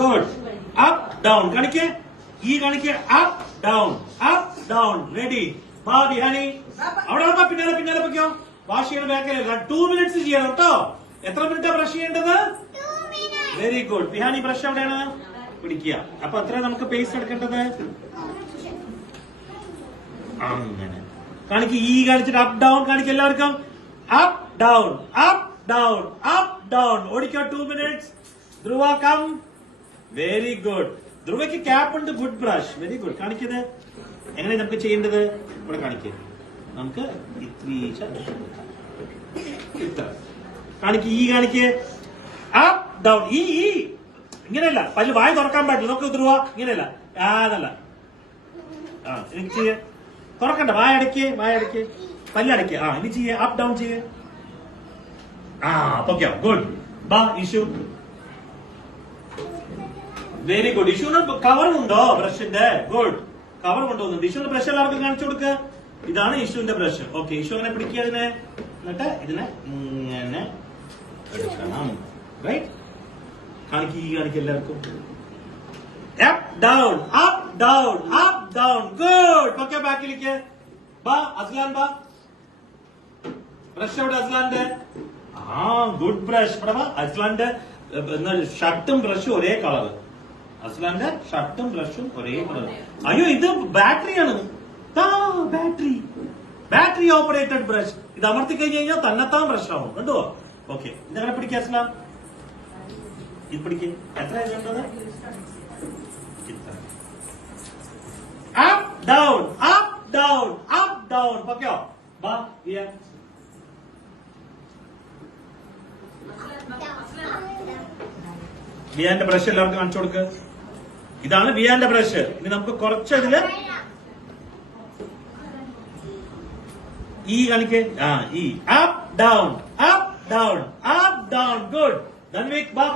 Good. Up, down. കാണിക്കേ. ഈ കാണിക്കേ. Up, down. Up, down. Ready. വാ ബിഹാനി. അവിടെ പിന്നാലെ പൊയ്ക്കോ. വാഷ് ചെയ്യണ ബാക്കിൽ 2 minutes ചെയ്യണം കേട്ടോ. എത്ര മിനിറ്റാ ബ്രഷ് ചെയ്യേണ്ടത്? 2 minutes. Very good. Bihani brush എവിടെയാണ്? പിടിക്കുക. അപ്പൊ എത്ര നമുക്ക് പേസ്റ്റ് എടുക്കേണ്ടത്? അങ്ങനെ കാണിക്ക്. ഈ കാണിച്ചിട്ട് അപ്പ് ഡൗൺ കാണിക്കുക എല്ലാവർക്കും. Up down up down up down. ഓടിക്കോ. 2 minutes. Dhruva come. Very good. ധ്രുവയ്ക്ക് ക്യാപ്പ് ഉണ്ട്. Good brush. Very good. കാണിക്കുന്നത് എങ്ങനെ നമുക്ക് ചെയ്യേണ്ടത്? ഇവിടെ കാണിക്കുക. നമുക്ക് ഇത്ര കാണിക്ക്. ഈ കാണിക്ക്. Up down. ഈ ഇങ്ങനെയല്ല. പല്ല് വായ തുറക്കാൻ പാടില്ല. നോക്ക് ധ്രുവ. ഇങ്ങനെയല്ല. അതല്ല. എനിക്ക് ചെയ്യ. തുറക്കണ്ട. വായ അടയ്ക്ക്. പല്ലടയ്ക്ക്. ഇനി ചെയ്യ. അപ്പ് ഡൗൺ ചെയ്യ. ഓക്കെ. ഗുഡ്. ബാ ഇഷു. Very good. ഇഷുവിന് കവറുണ്ടോ ബ്രഷിന്റെ? ഗുഡ്. കവർ കൊണ്ടുവന്നുണ്ട്. ഇഷുവിന്റെ ബ്രഷ് എല്ലാവർക്കും കാണിച്ചു കൊടുക്കുക. ഇതാണ് ഇഷുവിന്റെ ബ്രഷ്. ഓക്കെ. ഇഷു അങ്ങനെ പിടിക്കുക ഇതിനെ. എന്നിട്ട് ഇതിനെ ഇങ്ങനെ എടുക്കണം. റൈറ്റ്. കാണിക്ക്. ഈ കാണിക്കുക എല്ലാവർക്കും. Up down up down up down. Good. Okay. ബാക്കിലേക്ക് ബാ. അസ്ലാൻ ബാ. ബ്രഷ് എവിടെ അസ്ലാന്റെ? Good brush. ഇവിടെ വാ. അസ്ലാന്റെ ഷർട്ടും ബ്രഷും ഒരേ കളർ. അസ്ലാന്റെ ഷർട്ടും ബ്രഷും ഒരേ കളർ. അയ്യോ ഇത് ബാറ്ററിയാണ്. Battery operated brush. ഇത് അമർത്തി കഴിഞ്ഞാൽ തന്നെത്താൻ ബ്രഷ് ആവും. കണ്ടോ? ഓക്കെ. ഇതങ്ങനെ പിടിക്കുക അസ്ലാൻ. ഇത് പിടിക്കുക. എത്ര വേണ്ടത്? Up down up down up down. ഓക്കെയോ? ബാ. ബിയാന്റെ ബ്രഷ് എല്ലാവർക്കും കാണിച്ചു കൊടുക്ക്. ഇതാണ് ബിയാന്റെ ബ്രഷ്. ഇനി നമുക്ക് കുറച്ച് ഇതില് ഈ കാണിക്ക്. ഈ up down up down up down. Good. Dhanvik ബാ.